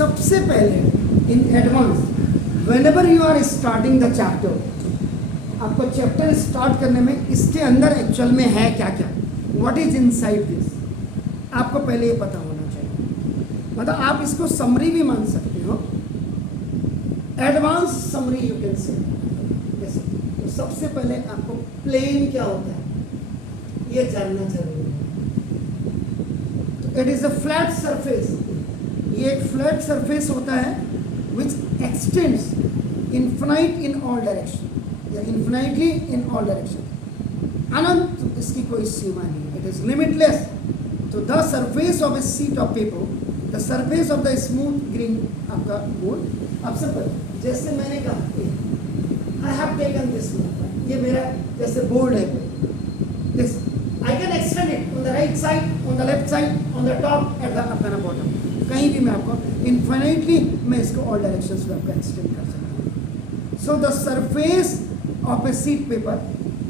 सबसे पहले in advance whenever you are starting the chapter, आपको चैप्टर स्टार्ट करने में इसके अंदर एक्चुअल में है क्या क्या, व्हाट इज इनसाइड दिस, आपको पहले ये पता होना चाहिए। मतलब आप इसको समरी भी मान सकते हो, advance summary you can say. जैसे तो सबसे पहले आपको प्लेन क्या होता है ये जानना जरूरी है। तो it is a flat surface, ये एक फ्लैट सरफेस होता है विच x tends infinite in all direction या इन्फिनाइटली इन ऑल डायरेक्शन, अनंत इसकी कोई सीमा नहीं, इट इज लिमिटलेस। तो the surface of a sheet of paper, the surface of the smooth green आपका बोर्ड, अब सब जैसे मैंने कहा आई हैव टेकन दिस, ये मेरा जैसे बोर्ड है this, I can extend it on the right side, on the left side, on the top, at the अपना बॉटम, कहीं भी मैं आपको इनफाइनाइटली मैं इसको ऑल डायरेक्शंस में आपका एक्सटेंड कर सकता हूँ। So the surface of a sheet paper,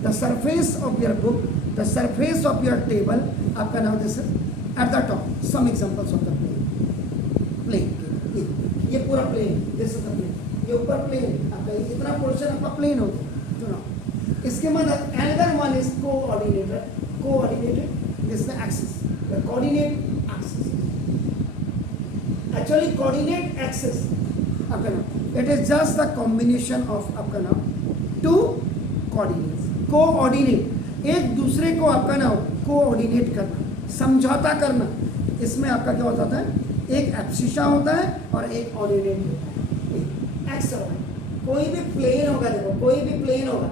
the surface of your book, the surface of your table, आपका नाम this at the top, some examples of the plane, ये पूरा plane, this is the plane, ये ऊपर plane आपका, इतना portion आपका plane होता है। तो ना इसके मतलब another one is coordinated, coordinated this the axis, the coordinate axis, actually coordinate axis आपका नाम, it is just the combination of आपका नाम two coordinates, coordinate, एक दूसरे को आपका नाम कोऑर्डिनेट करना, समझौता करना, इसमें आपका क्या होता है, एक एब्सिशा होता है और एक ऑर्डिनेट होता है, एक्स और वाई। कोई भी प्लेन होगा, देखो कोई भी प्लेन होगा,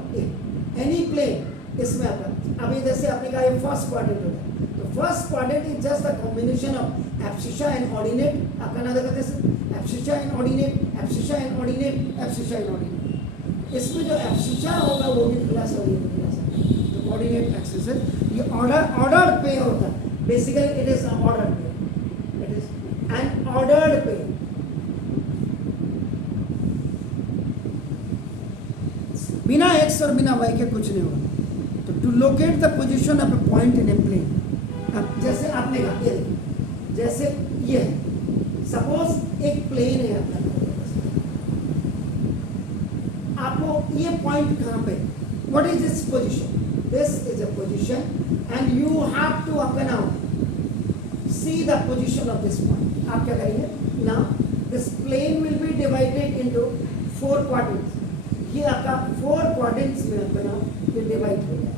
एनी प्लेन, इसमें आपका अभी जैसे आपने कहा ये फर्स्ट क्वाड्रेंट होता है, तो first quadrant is just the combination of abscissa and ordinate, आपका नाम देखो जैसे abscissa and ordinate, abscissa and ordinate, abscissa and ordinate, इसमें जो एब्सिशा होगा वो भी प्लस और ये भी प्लस है, तो कोऑर्डिनेट एक्सिस है। ये ऑर्डर्ड पेयर होता है, basically it is ordered pair, it is an ordered pair. बिना एक्स और बिना वाई के कुछ नहीं होगा। तो to locate the position of a point in a plane, अब जैसे आपने कहा ये जैसे ये सपोज एक प्लेन है आपका, आपको ये पॉइंट कहाँ पे, what is this position, this is a position and you have to आपका now see the position of this point. आप क्या करेंगे, now this plane will be divided into 4 quadrants, ये आपका 4 क्वाड्रेंट्स में आपका नाउ ये डिवाइड हो जाएगा,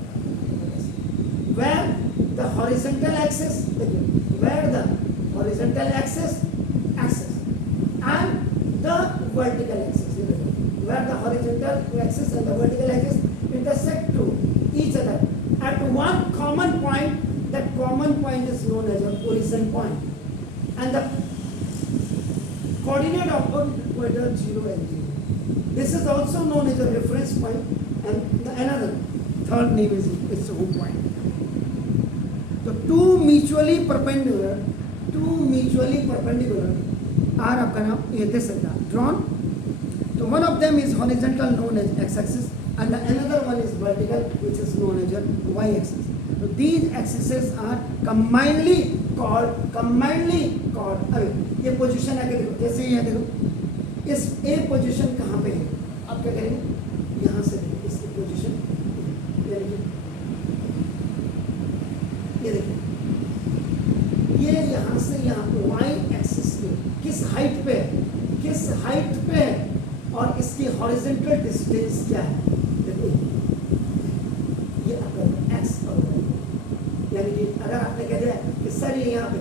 where the horizontal axis, where the horizontal axis and the vertical axis, where the horizontal axis and the vertical axis intersect to each other at one common point, that common point is known as a origin point, and the coordinate of both point are 0 and 0. This is also known as a reference point, and the another third name is its home point. So two mutually perpendicular are आपका नाम ये दे सकता drawn. So one of them is horizontal known as x-axis and the another one is vertical which is known as a y-axis. So these axes are combinedly called अरे ये position आके देखो, जैसे ये देखो इस ए पोजीशन कहाँ पे है, आप क्या करेंगे, यहाँ से देखो इसकी पोजीशन, ये देखिए ये यहाँ से यहाँ वाई एक्सिस पे किस हाइट पे है और इसकी हॉरिजॉन्टल डिस्टेंस क्या है, देखो ये अगर एक्स और वाई, यानी कि अगर आपने कह दिया कि सर ये यहाँ पे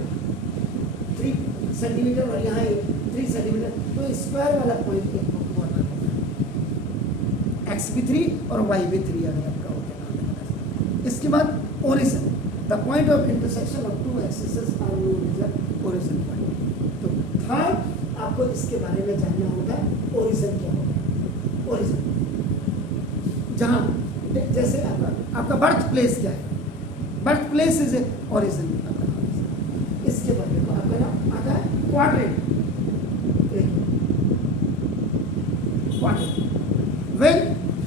3 सेंटीमीटर और यहाँ 3 सेंटीमीटर, तो स्क्वायर वाला पॉइंट एक्स भी 3 और वाई भी 3 अगर आपका होता है। इसके बाद origin, the point of intersection of two axes are known as the origin point. तो थर्ड आपको इसके बारे में जानना होगा, ओरिजिन क्या होगा, ओरिजिन जहाँ जैसे आपका बर्थ प्लेस क्या है, birth place is a origin, इसके बारे में आपका नाम आता है quadrant, when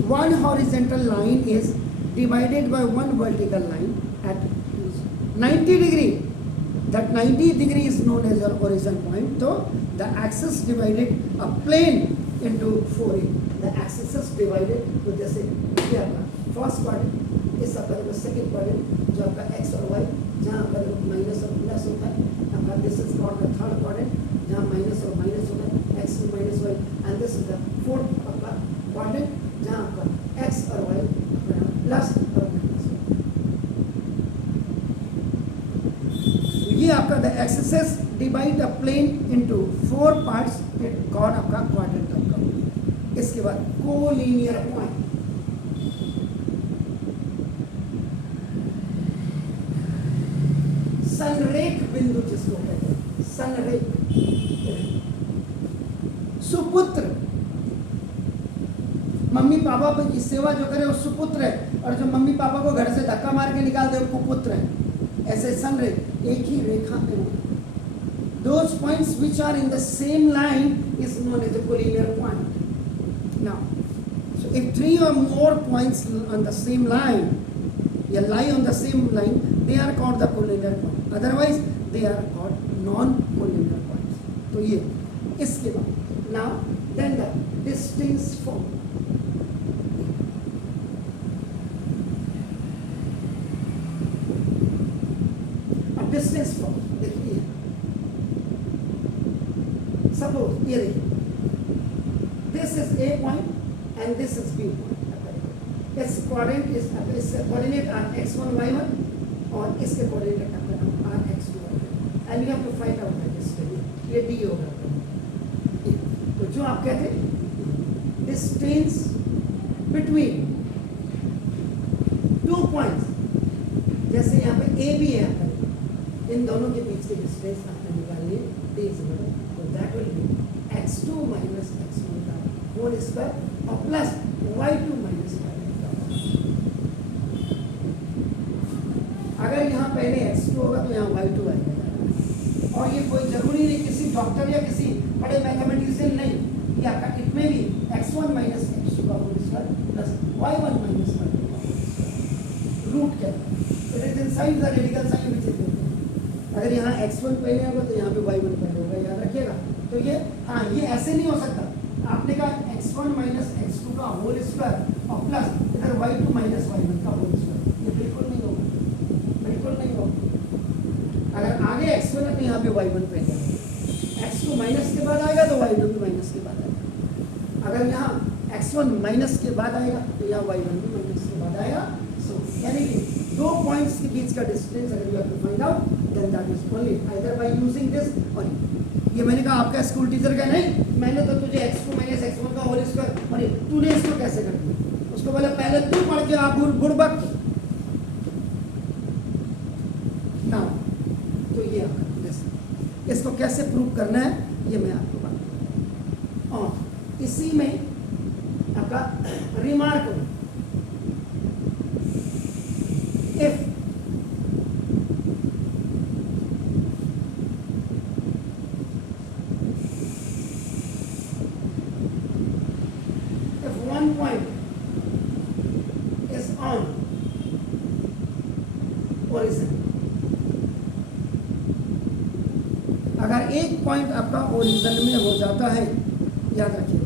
one horizontal line is divided by one vertical line at 90 degree, that 90 degree is known as your origin point. So the axis divided a plane into 4 the axis is divided. तो जैसे ये आपका first quadrant, इस आपका देखो second quadrant जो आपका x और वाई, जहाँ आपका देखो माइनस और प्लस होता है, आपका this is called the third quadrant जहाँ माइनस और माइनस होता है, X minus Y, and this is the fourth आपका क्वाड्रेंट जहाँ आपका एक्स और वाई प्लस और माइनस। ये आपका the axis divide a plane into 4 parts, it called आपका क्वाड्रेंट आपका। इसके बाद कोलिनियर पॉइंट, संरेख बिंदु जिसको कहते हैं, संरेख सुपुत्र, मम्मी पापा की सेवा जो करे वो सुपुत्र है, और जो मम्मी पापा को घर से धक्का मार के निकाल दे वो कुपुत्र है। ऐसे संरेख एक ही रेखा में, those points which are in the same line is known as a collinear point. Now, so if 3 or more points on the same line, lie on the same line, they are called the collinear point. Otherwise, they are called non-collinear points. तो ये इसके बाद now then the distance form. अब distance form देखिए, suppose ये देखिए, this is A point and this is B point. its coordinate is its coordinate are x1 y1 और इसके coordinate are x2 y2 and you have to find out the distance. ये D होगा। तो जो आप कहते हैं distance between 2 points, जैसे यहाँ पे A भी है, इन दोनों के बीच की डिस्टेंस आपने निकालनी है, D is equal to that will be x2 minus x1 का होल स्क्वायर और प्लस y2 माइनस y1। अगर यहाँ पहले x2 होगा तो यहाँ y2 आएगा, और ये कोई जरूरी नहीं किसी डॉक्टर या किसी बड़े मैथमेटिशियन नहीं, ये आपका इट में भी x1 माइनस x2 का whole square plus y1 minus y2 का होल स्क्वायर रूट क्या है, it is inside the radical sign which is, अगर यहाँ x1 पहले होगा तो यहाँ पे y1 पहले होगा, याद रखिएगा। तो ये हाँ, ये ऐसे नहीं हो सकता, आपने कहा x1 माइनस x2 का होल स्क्वायर और प्लस इधर y2 माइनस y1 का होल स्क्वायर, ये बिल्कुल नहीं होगा, बिल्कुल नहीं होगा। अगर आगे x1 है तो यहाँ पे y1 पहले आएगा, x2 माइनस के बाद आएगा तो y2 भी माइनस के बाद आएगा, अगर यहाँ x1 माइनस के बाद आएगा तो यहाँ y1 भी माइनस के बाद आएगा। सो यानी कि 2 पॉइंट्स के बीच का डिस्टेंस अगर you have to find out then that is only either by using this, और ये मैंने कहा आपका स्कूल टीचर का नहीं, मैंने तो तुझे x2 माइनस x1 का होल स्क्वायर, और तूने इसको कैसे कर दिया, उसको बोला पहले तू पढ़ के आप बुड़बक ना। तो ये आपका इसको कैसे प्रूव करना है ये मैं आपको बताऊं, और इसी में आपका remark if one point is on origin, अगर एक पॉइंट आपका ओरिजिन में हो जाता है, याद रखिए,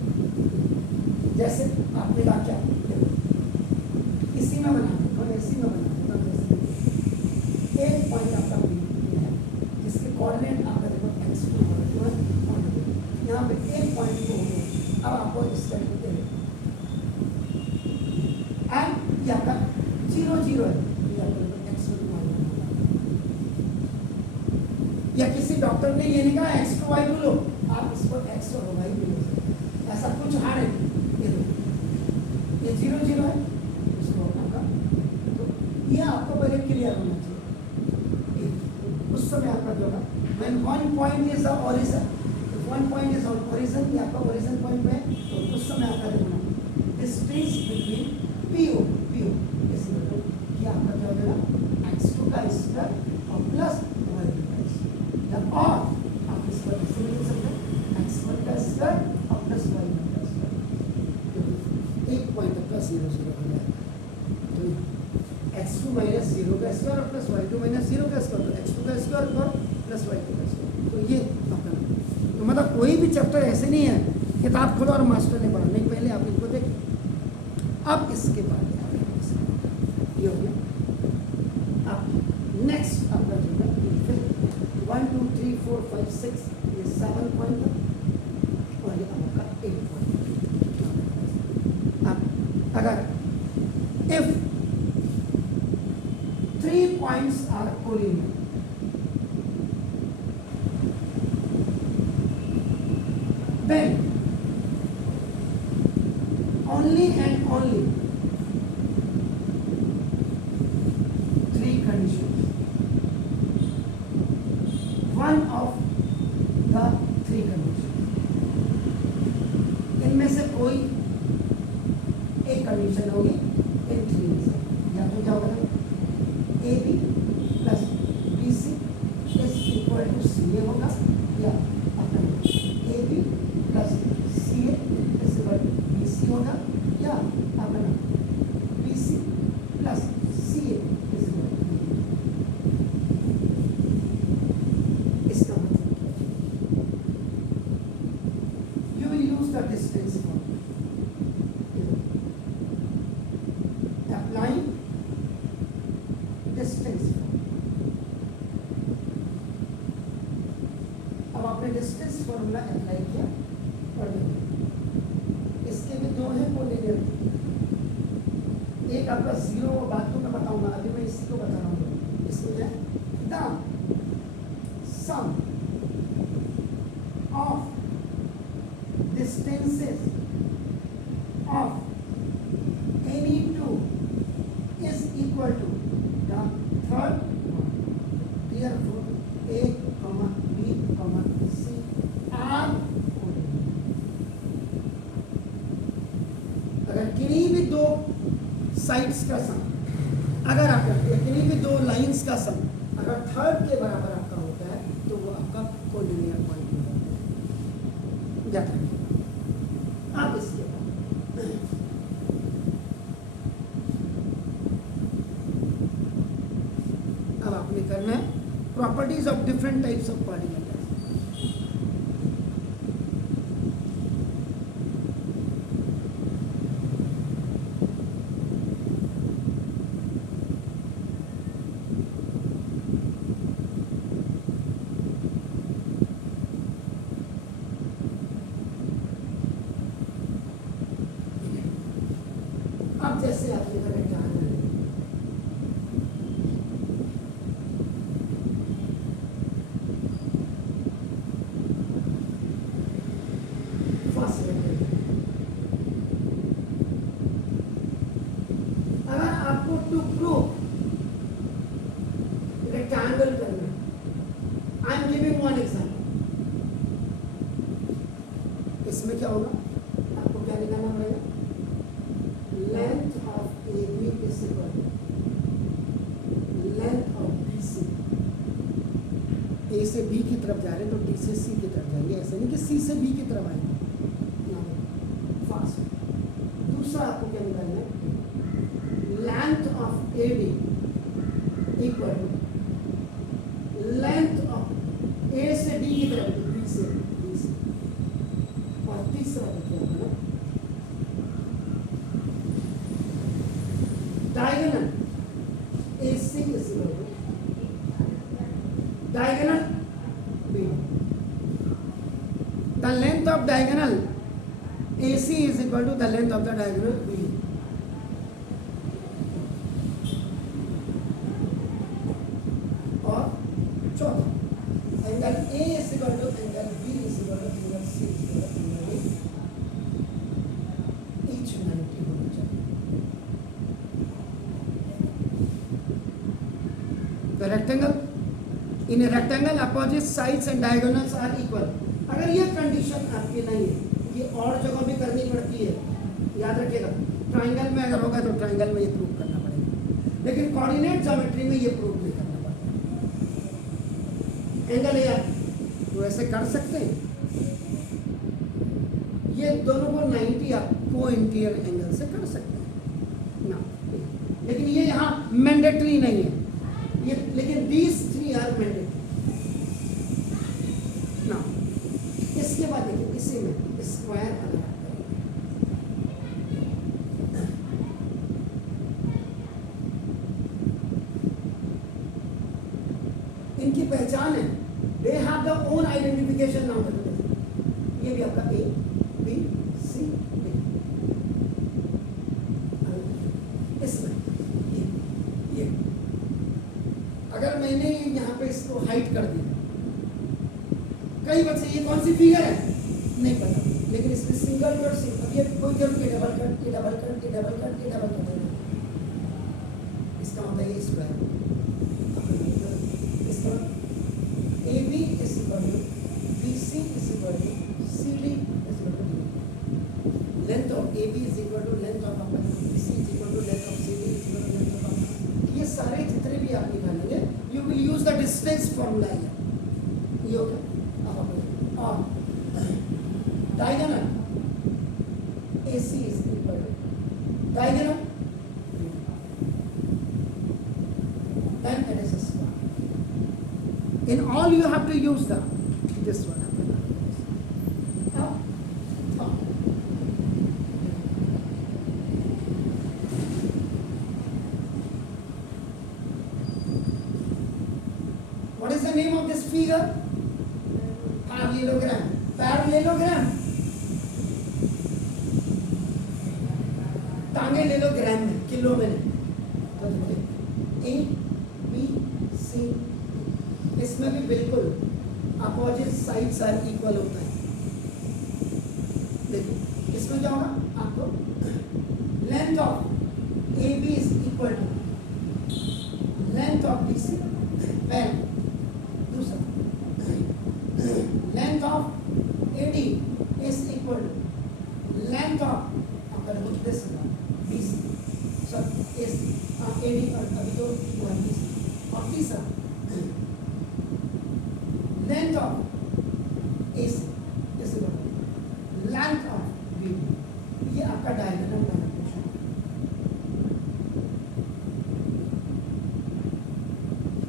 जैसे आपने कहा क्या इसी में बना और इसी में बना, एक पॉइंट आपका बी है जिसके कोऑर्डिनेट आपका देखो x2 और यहाँ पे एक पॉइंट को अब आपको इस तरीके से एंड ये आपका 0 0 है, ये आपका x2 या किसी डॉक्टर ने ये नहीं कहा x2 y2 लो, आप इसको x और y भी लो, ऐसा कुछ हार है, ये 0 0 है, इसको आपका, तो ये आपको पहले क्लियर होना चाहिए उस समय आपका जो है when one point is the origin, if one point is on origin, ये आपका origin point पे है, तो उस समय आपका देखना distance between PO इस ये आपका क्या हो जाएगा x2 का स्क्वायर और प्लस y2 का स्क्वायर, या और आप इस पर इससे लिख सकते हैं x1 का स्क्वायर और प्लस y1 का स्क्वायर, एक पॉइंट आपका 0 0 हो जाएगा, तो x2 माइनस 0 का स्क्वायर और प्लस y2 माइनस 0 का स्क्वायर, तो x2 का स्क्वायर और प्लस वाई प्लस, तो ये अपना, तो मतलब कोई भी चैप्टर ऐसे नहीं है किताब खोलो और मास्टर ने पढ़ा, नहीं, पहले आप इनको देखो, अब इसके बाद ये हो गया। अब नेक्स्ट आपका जो है 1 2 3 4 5 6 ये 7 पॉइंट और ये आपका 8 पॉइंट। अब अगर if 3 points are collinear, then only and only 3 conditions, one of the 3 conditions, इनमें से कोई एक कंडीशन होगी इन 3 में से, या तो क्या होगा A B plus B C is equal to C A होगा, या अपना A B plus C A is equal to B C होगा, या अपना B C plus C A is equal to B. इसका मतलब you will use the distance formula, applying distance formula। अब आपने डिस्टेंस फॉर्मूला अप्लाई किया और इसके भी दो हैं कोलिनियर, एक आपका 0 बात तो मैं बताऊंगा, अभी मैं इसी को बता रहा हूँ। इसमें है the sum of distances of any two is equal to the third one, therefore A, B, C are अगर किन्हीं भी दो साइड्स का सम, अगर आप किन्हीं भी दो लाइंस का सम अगर थर्ड के बराबर आपका होता है तो वो आपका कोलिनियर पॉइंट जाता है। आप इसके बाद अब आपने करना है properties of different types of particle. अब जैसे आपने कहा रेक्टेंगल करना, I am giving one example. इसमें क्या होगा, आपको क्या निकालना पड़ेगा, length of A B is equal length of B C. A से बी की तरफ जा रहे हैं तो डी से सी की तरफ जाएंगे, ऐसे नहीं कि सी से बी की तरफ आएंगे, फास्ट। दूसरा आपको क्या निकालना है, length of A B equal to length of A से डी की तरफ, बी से डी से। और तीसरा क्या होगा, diagonal A C is equal to diagonal B. The length of diagonal A C is equal to the length of the diagonal B. Angle A is equal to angle B is equal to angle C is equal to angle A, each 90 होना चाहिए। The rectangle in a rectangle opposite sides and diagonals are equal. अगर ये condition आपकी नहीं है, ये और जगह भी करनी पड़ती है, याद रखिएगा। ट्राइंगल में अगर होगा तो ट्राइंगल में ये प्रूव करना पड़ेगा, लेकिन कोऑर्डिनेट ज्योमेट्री में ये प्रूव नहीं करना पड़ता। एंगल यार तो ऐसे कर सकते हैं, ये दोनों को 90 आप को इंटीरियर एंगल से कर सकते हैं ना, लेकिन ये यहाँ मैंडेटरी नहीं है ये, लेकिन दीज 3 आर मैंडेटरी। इसके बाद देखिए इसी में स्क्वायर अगर आप करेंगे, इनकी पहचान है, they have the own identification now. ये भी आपका ए बी सी डी, इसमें ये अगर मैंने यहाँ पे इसको हाइड कर दिया, कई बच्चे ये कौन सी फिगर है नहीं पता, लेकिन इसमें सिंगल और सिंगल, ये कोई जरूरत नहीं, डबल कट ये डबल कट ये डबल कट ये डबल कट, इसका होता है ये स्क्वायर। इसका A B is equal to B C is equal to C D is equal to length of A B is equal to length of B C is equal to length of C D is equal to length of. ये सारे जितने भी आप निकालेंगे you will use the distance formula here, ये हो गया। और diagonal AC is equal to diagonal, then it is a square. In all you have to use the this one. What is the name of this figure? Parallelogram. Parallelogram, टांगे ले लो ग्राम में, kilo में नहीं। तो ए बी सी, इसमें भी बिल्कुल opposite sides are equal होता है। देखिए इसमें क्या होगा आपको, length of A B is equal to length of B C, पहला। दूसरा length of AD is equal to length of this BC, so is AD और अभी तो BC। और तीसरा length of AC is equal to length of BD। ये आपका diagonal मैंने पूछा।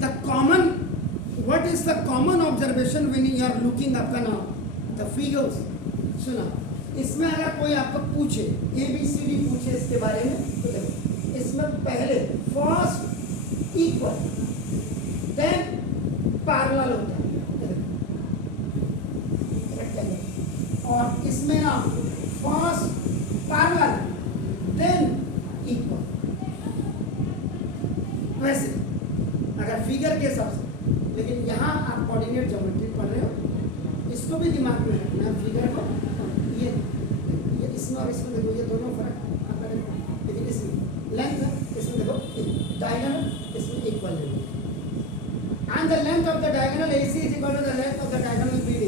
The common, what is the common observation when you are looking आपका नाम the figures? सुना, इसमें अगर कोई आपको पूछे ए बी सी डी पूछे इसके बारे में, तो देखो इसमें पहले फर्स्ट इक्वल देन पैरेलल होता है, और इसमें ना फर्स्ट पैरेलल देन इक्वल। वैसे अगर फिगर के हिसाब से, लेकिन यहाँ आप कोऑर्डिनेट ज्योमेट्री पढ़ रहे हो, इसको भी दिमाग में रखना, फिगर को ये इसमें और इसमें देखो, ये दोनों फर्क आप करेंगे, लेकिन इसमें लेंथ है, इसमें देखो डायगोनल, इसमें इक्वल है, and the length of the diagonal AC is equal to the length of the diagonal BD।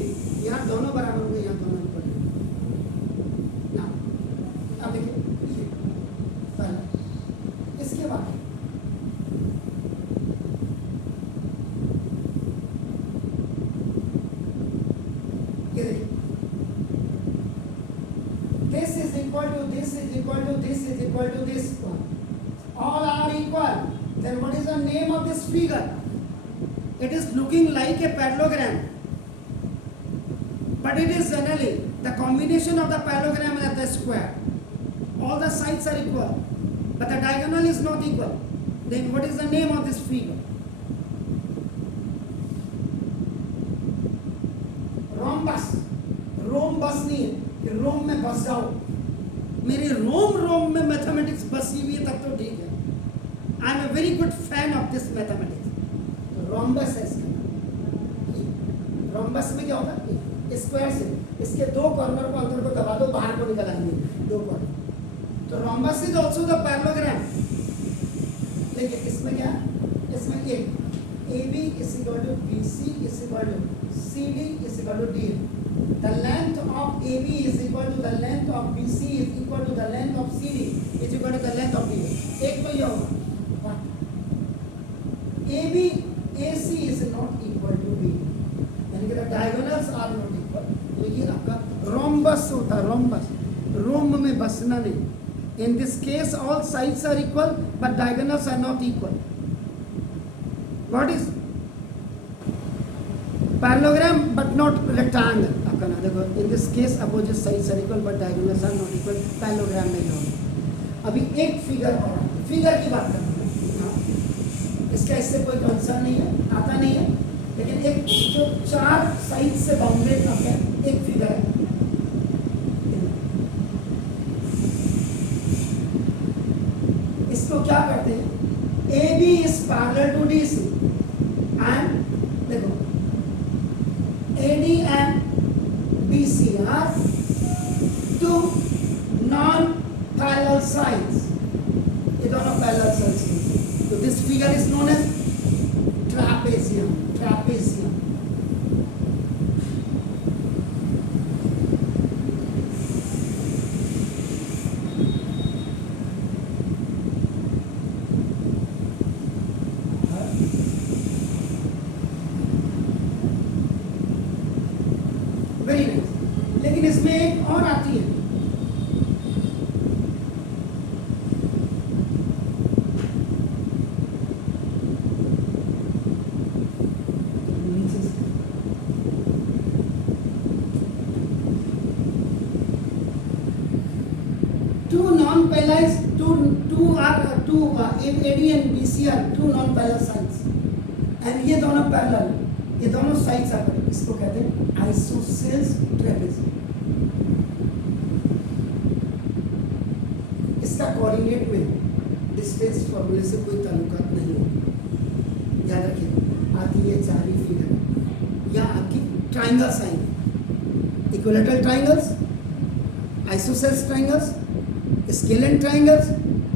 यहाँ दोनों बराबर होंगे, यहाँ दोनों इक्वल है ना। अब देखिए ये पहला, इसके बाद this is equal to this is equal to this is equal to this one, all are equal, then what is the name of this figure? It is looking like a parallelogram, but it is generally the combination of the parallelogram and the square. All the sides are equal, but the diagonal is not equal. Then what is the name of this figure? Rhombus। रोम नहीं है कि रोम में बस जाओ, मेरी रोम में mathematics बसी हुई है तब तो ठीक है। I am a very good fan of this mathematics. तो रोम्बस है इसका नाम। रोम्बस में क्या होगा, स्क्वायर से इसके दो कॉर्नर को अंदर को दबा दो, बाहर को निकल आएंगे दो कॉर्नर, तो rhombus is also the parallelogram. देखिए इसमें क्या, इसमें A B is equal to B C is equal to C D is equal to D. The length of AB is equal to the length of BC is equal to the length of CD is equal to the length of DE। एक तो ये होगा, AB AC is not equal to BD, यानी कि the diagonals are not equal। तो ये आपका rhombus होता है, rhombus, रोम में बसना नहीं। In this case all sides are equal but diagonals are not equal। What is parallelogram but not rectangle? आपका ना देखो, in this case opposite sides are equal but diagonals are not equal, parallelogram नहीं होगा। अभी एक figure और, figure की बात करते हैं। हाँ, इसका इससे कोई कंसर्न नहीं है, आता नहीं है, लेकिन एक जो 4 साइड से बाउंडेड है एक फिगर है। इसको क्या करते हैं, AB is parallel to DC and देखो AD and BC are 2 non-parallel sides, ये दोनों parallel sides हैं। तो this figure is known as trapezium, trapezium। Very nice. लेकिन इसमें एक और आती है, two non-parallel, AD and BC are 2 non-parallel sides, and ये दोनों parallel, ये दोनों sides आकर इसको कहते हैं आइसोसेल्स ट्रेपेजियम। इसका कोऑर्डिनेट में डिस्टेंस फॉर्मूले से कोई ताल्लुकात नहीं है, याद रखिए। आती है 4 ही फिगर या आपकी triangle sign, equilateral triangles, isosceles triangles, scalene triangles,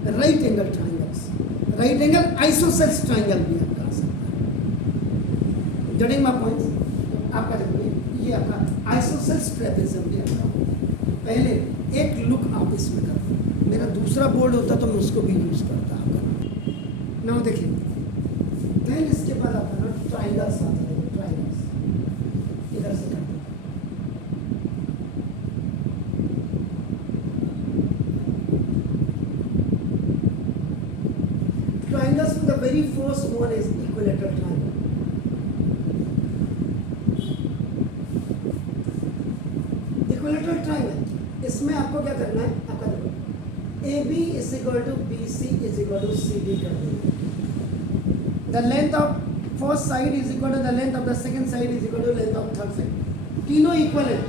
right angle triangles, right angle isosceles triangle भी आप कहा सकते हैं। Getting my points? आपका देखिए ये आपका आइसोसेल्स ट्रेपेजियम भी आपका। पहले एक लुक आप इसमें करो, मेरा दूसरा बोर्ड होता तो मैं उसको भी यूज़ करता आपका। नाउ देखिए, देन इसके बाद आपका ट्राइंगल्स आता है, ट्राइंगल्स इधर से करते हैं। Triangles with the very first one is equilateral triangle. Equilateral triangle, इसमें आपको क्या करना है, आपका देखो AB is equal to BC is equal to CD कर देंगे। The length of first side is equal to the length of the second side is equal to length of third side. तीनों इक्वल है।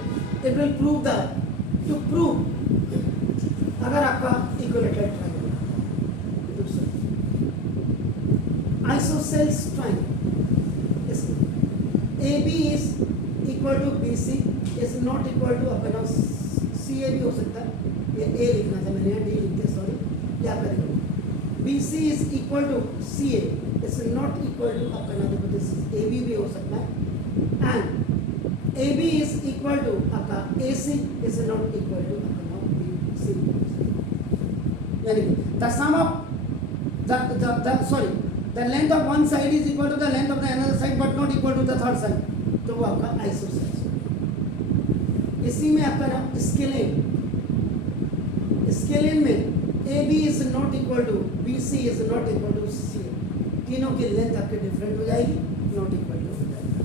It will prove that, to prove अगर आपका equilateral triangle isosceles triangle, इसमें AB is equal to BC is not equal to अपना CA भी हो सकता है, ये A लिखना था मैंने, D लिख दिया, सॉरी, क्या करेंगे। BC is equal to CA is not equal to अपना देखो, this is AB भी हो सकता है, and AB is equal to आपका AC is not equal to अपना BC, यानी the sum of the length of one side is equal to the length of the another side but not equal to the third side, तो वो आपका isosceles. इसी में आपका ना scalene, scalene में AB is not equal to BC is not equal to CA, तीनों की लेंथ आपके डिफरेंट हो जाएगी, नॉट इक्वल हो जाएगा।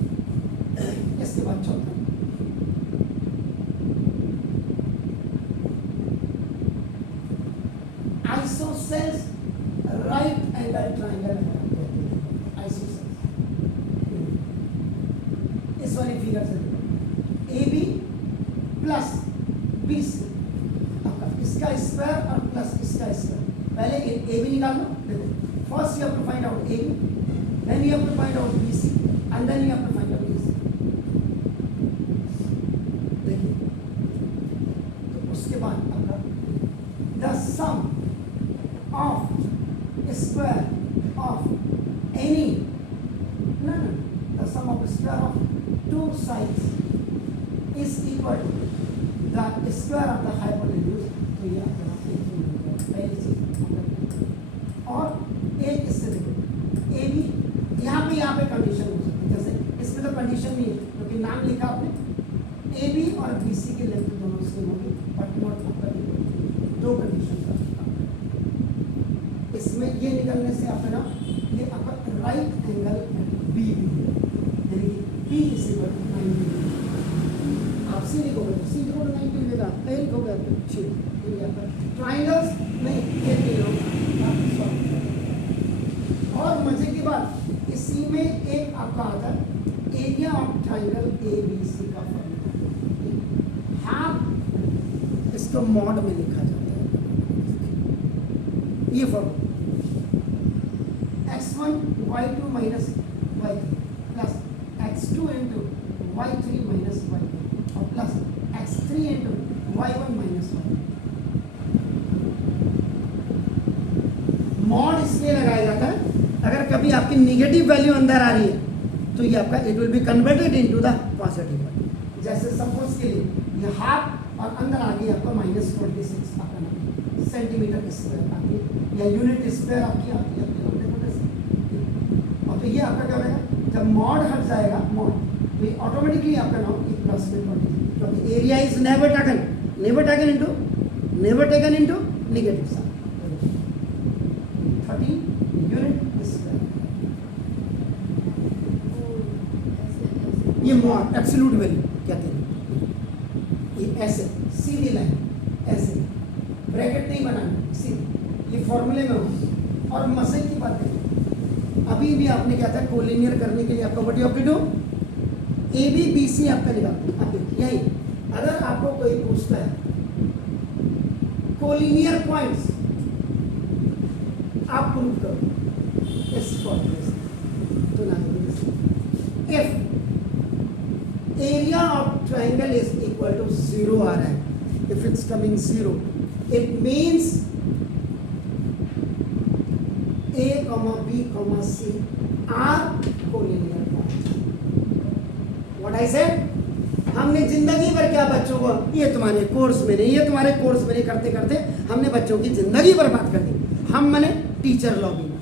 इसके बाद चौथा आइसोसेल्स राइट एंगल ट्राइंगल है, आइसोसेल्स। इस वाली फिगर से AB प्लस BC, इसका स्क्वायर और प्लस इसका स्क्वायर। पहले AB निकाल लो, देखो first you have to find out AB, then you have to find out BC and then you have to find out AC। देखिए, तो उसके बाद आपका the sum of square of any the sum of square of two sides is equal to the square of the hypotenuse, तो ये आपका पहली चीज। और एक इससे देखो AB, यहाँ पे कंडीशन हो सकती है, जैसे इसमें तो कंडीशन नहीं है क्योंकि नाम लिखा आपने, AB और BC की लेंथ दोनों सेम होगी बट नॉट आपका दो कंडीशन का इसमें ये निकलने से आपका ना ये आपका राइट एंगल B भी, यानी कि B is equal to 90 degree. आप सी लिखोगे तो सी लिखोगे, 90 मिलेगा, ए लिखोगे तो सी मिल जाता है। ट्राइंगल्स में ये तीनों आप सॉल्व करें। और मजे की बात इसी में एक आपका आता है area of triangle A B C का फॉर्मूला, हाफ इसको मॉड में लिखा जाता है, ये formula x1 y2 minus y3 plus x2 into y3 minus y2 और plus x3 into y1 minus y। Mod इसलिए लगाया जाता है अगर कभी आपकी निगेटिव वैल्यू अंदर आ रही है तो ये आपका it will be converted into the positive value. जैसे सपोज के लिए ये हाफ और अंदर आ गई आपका -26 आपका सेंटीमीटर स्क्वायर आती है या यूनिट स्क्वायर आपकी आती है। और तो ये आपका क्या रहेगा, जब मॉड हट जाएगा मॉड तो ये ऑटोमेटिकली आपका नाम एक प्लस में 20, क्योंकि area is never taken into negative sign. 30 unit square, ये मॉड एब्सोल्यूट वैल्यू कहते हैं। ये ऐसे सीधी लाइन ऐसे ब्रैकेट नहीं बनाना, सीधी, ये फॉर्मूले में हो। और मजे की बात है अभी भी आपने क्या था कोलिनियर करने के लिए आपका what you have to do, A B B C आपका निकालना। अब यही अगर आपको कोई पूछता है कोलिनियर पॉइंट्स आप प्रूव करो इस फॉर्मूले से, तो ना if area of triangle is equal to 0 आ रहा है, if it's coming 0 it means A, B, C are collinear points. What I said? हमने जिंदगी भर क्या बच्चों को ये तुम्हारे कोर्स में नहीं करते करते हमने बच्चों की जिंदगी बर्बाद कर दी। हम मने टीचर लॉबी में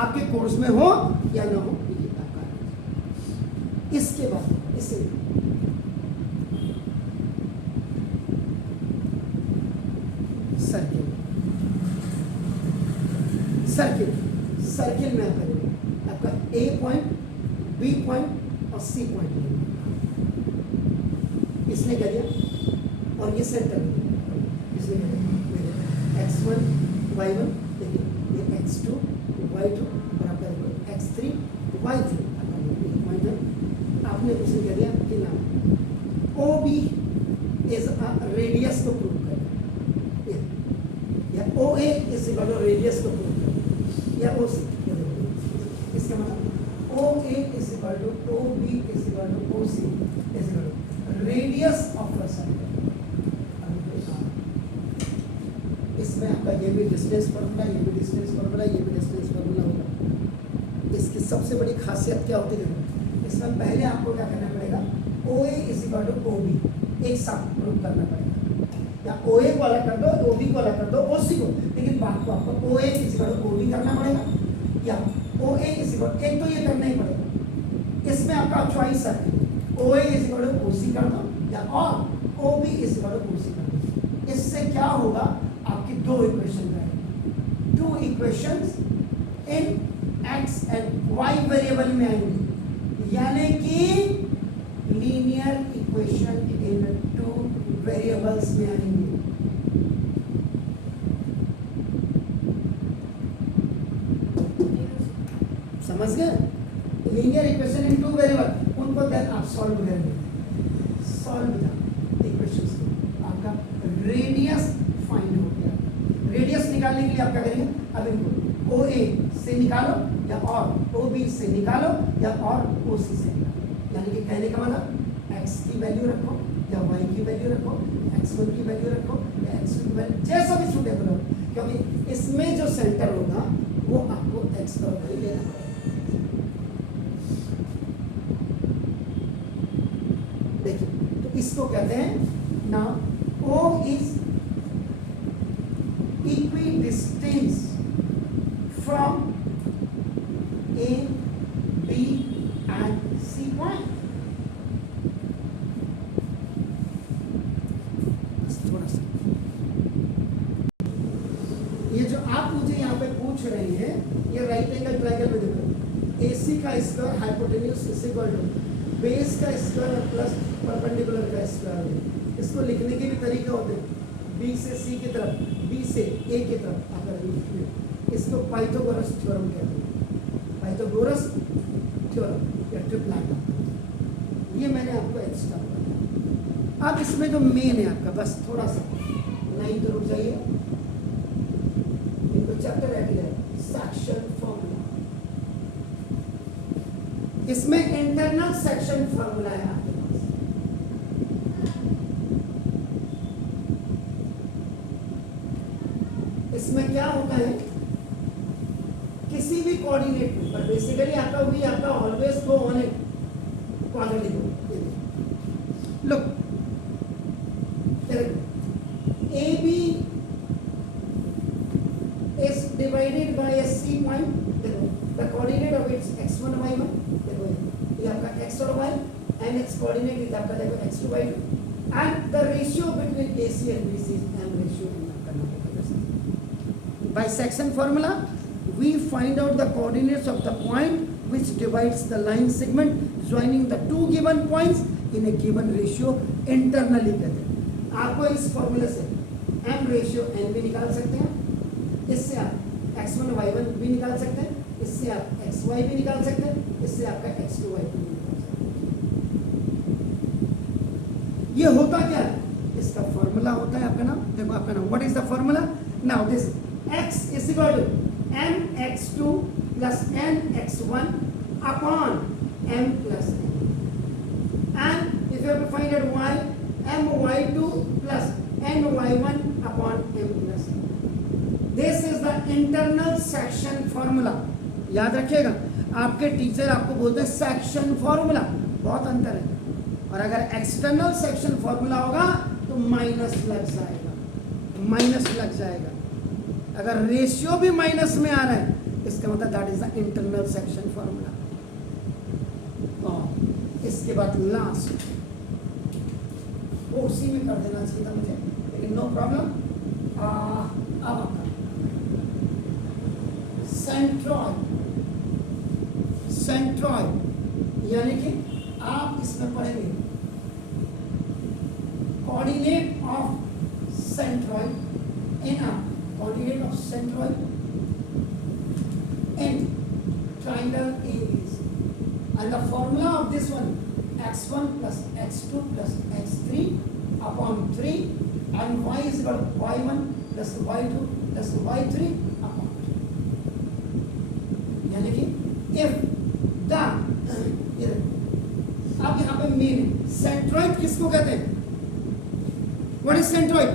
आपके कोर्स में हो या ना हो ये आपका। इसके बाद इसे सर्किल में आप करेंगे आपका ए पॉइंट, बी पॉइंट और सी पॉइंट लेंगे, इसने क्या दिया और ये सेंटर इसने x1 y1, देखिए ये x2 y2 और आपका x3 y3 पॉइंट है। आपने उसे क्या दिया कि नाम ओ बी इज रेडियस को प्रूव कर, या O A is equal to radius को प्रूव कर, या ओ सी, इसका मतलब O A is equal to O B is equal to O C is equal to radius of a circle. इसमें आपका ये भी डिस्टेंस फार्मूला, ये भी डिस्टेंस फार्मूला, ये भी डिस्टेंस फार्मूला होगा। इसकी सबसे बड़ी खासियत क्या होती है, इसमें पहले आपको क्या करना पड़ेगा, O A is equal to O B एक साथ प्रूव करना पड़ेगा, या ओ ए को अलग कर दो, ओ बी को अलग कर दो, ओ सी को, लेकिन बात को आपको O A is equal to O B करना पड़ेगा, या ओ ए इज इक्वल, एक तो ये करना ही पड़ेगा। इसमें आपका चॉइस है, O A is equal to O C कर दो या और O B is equal to O C कर दो। इससे क्या होगा, आपकी दो इक्वेशन रहेंगे, two equations in x and y variable में आएंगे, यानी कि linear equation in two variables में आएंगे। समझ गए, linear equation in two variable, उनको देन आप सॉल्व करेंगे, सॉल्व इक्वेशंस को, आपका रेडियस फाइंड हो गया। रेडियस निकालने के लिए आप क्या करेंगे, अब इनको ओ ए से निकालो या और ओ बी से निकालो या और ओ सी से निकालो, यानी कि कहने का मतलब एक्स की वैल्यू रखो या वाई की वैल्यू रखो, x1 की वैल्यू रखो या x2 की वैल्यू, जैसा भी सूटेबल हो, क्योंकि इसमें जो सेंटर होगा वो आपको x का वैल्यू लेना पड़ेगा। देखिए तो इसको कहते हैं ना O is equidistant from A, B and C point। थोड़ा सा ये जो आप मुझे यहाँ पे पूछ रहे हैं, ये राइट एंगल ट्रायंगल में देखो, AC का square hypotenuse is equal to base का स्क्वायर प्लस परपेंडिकुलर का स्क्वायर रूट। इसको लिखने के भी तरीके होते हैं, बी से सी की तरफ, बी से ए की तरफ अगर लिखते हैं, इसको पाइथागोरस थ्योरम कहते हैं, पाइथागोरस थ्योरम या ट्रिप्लान। ये मैंने आपको एक्स्ट्रा बताया। अब इसमें जो मेन है आपका, बस थोड़ा सा नहीं तो रुक जाइए, इनको चैप्टर है सेक्शन फॉर्मूला। इसमें इंटरनल सेक्शन फॉर्मूला है आपके पास। इसमें क्या होता है, किसी भी कोऑर्डिनेट पर बेसिकली आपका भी आपका always go on it quadratic. Look AB is divided by a C point. देखो the coordinate of its x1 y1, देखो ये आपका x और y, and its coordinate is आपका देखो x2 y2, and the ratio between AC and BC is m ratio करना पड़ेगा। By section formula we find out the coordinates of the point which divides the line segment joining the two given points in a given ratio internally कहते हैं। आपको इस फॉर्मूले से m ratio n भी निकाल सकते हैं, इससे आप x1 y1 भी निकाल सकते हैं, इससे आप xy भी निकाल सकते हैं, इससे आपका x2 y2 भी निकाल सकते हैं। ये होता क्या है, इसका फॉर्मूला होता है आपका नाम, देखो आपका नाम, what is the formula now, this x is equal to mx2 plus nx1 upon m plus n, and if you have to find out y, my2 plus ny1 upon m plus n. This is the internal section formula. याद रखिएगा, आपके teacher आपको बोलते हैं section formula, बहुत अंतर है। और अगर एक्सटर्नल सेक्शन फॉर्मूला होगा तो माइनस लग जाएगा, माइनस लग जाएगा। अगर रेशियो भी माइनस में आ रहा है, इसका मतलब that is the internal section formula. और इसके बाद लास्ट वो उसी में कर देना चाहिए था मुझे, लेकिन नो प्रॉब्लम। अब आपका सेंट्रॉइड, सेंट्रॉइड यानी कि आप इसमें पढ़ेंगे coordinate of centroid in a coordinate of centroid in triangle ABS, and the formula of this one x1 plus x2 plus x3 upon 3 and y is equal to y1 plus y2 plus y3 upon 2. यानी कि if the अब यहाँ पे main centroid किसको कहते हैं, what is centroid,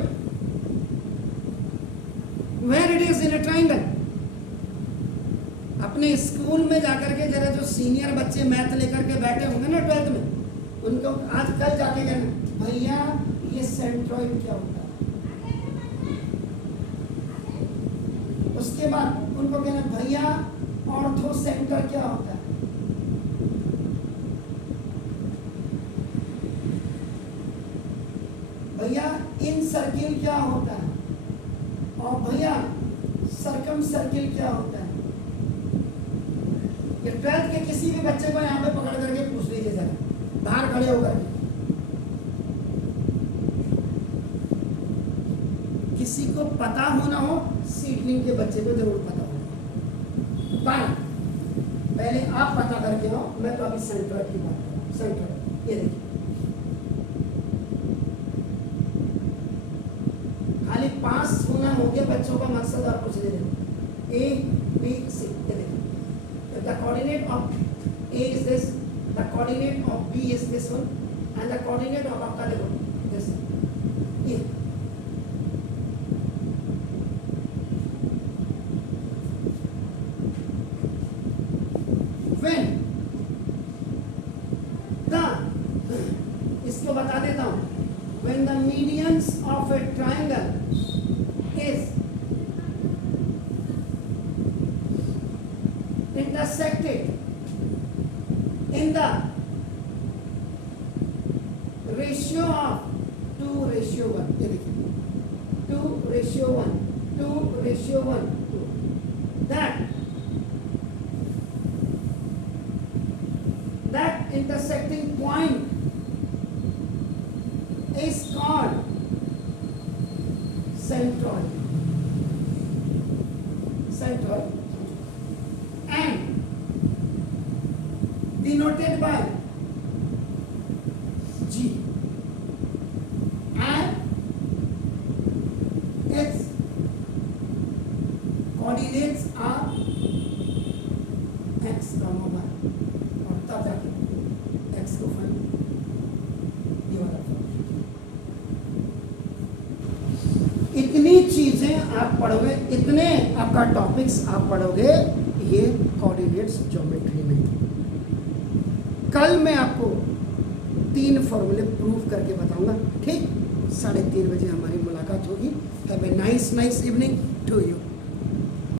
where it is in a triangle। अपने school में जाकर के जरा जो सीनियर बच्चे मैथ लेकर के बैठे होंगे ना 12th में, उनको आज कल जाके कहना भैया ये सेंट्रॉइड क्या होता है, उसके बाद उनको कहना भैया ऑर्थो सेंटर क्या होता है, भैया इन सर्किल क्या होता है, और भैया सर्कम सर्किल क्या होता है। ये 12th के किसी भी बच्चे को यहाँ पे पकड़ करके पूछ लीजिए जरा, बाहर खड़े होकर, किसी को पता हो ना हो, सीडलिंग के बच्चे को जरूर पता हो। पहले आप पता करके आओ, मैं तो अभी सेंट्रॉइड की बात कर रहा हूँ। सेंट्रॉइड ये देखिए, खाली पास होना हो गया बच्चों का मकसद, और कुछ नहीं देना। A B C, ये देखिए, the coordinate of A is this, the coordinate of B is this one, and the coordinate of आपका देखो this A। When the, इसको बता देता हूँ, when the medians of a triangle is intersected in the ratio of 2:1, ये देखिए 2:1, 2:1, that intersecting point centroid, centroid, and denoted by G, and its coordinates are x, y, और तब जाके x को फाइंड, ये वाला फॉर्म। इतनी चीजें आप पढ़ोगे, इतने आपका टॉपिक्स आप पढ़ोगे, ये कोऑर्डिनेट्स ज्योमेट्री में। कल मैं आपको 3 फॉर्मूले प्रूव करके बताऊंगा, ठीक? 3:30 बजे हमारी मुलाकात होगी। Have a nice evening to you.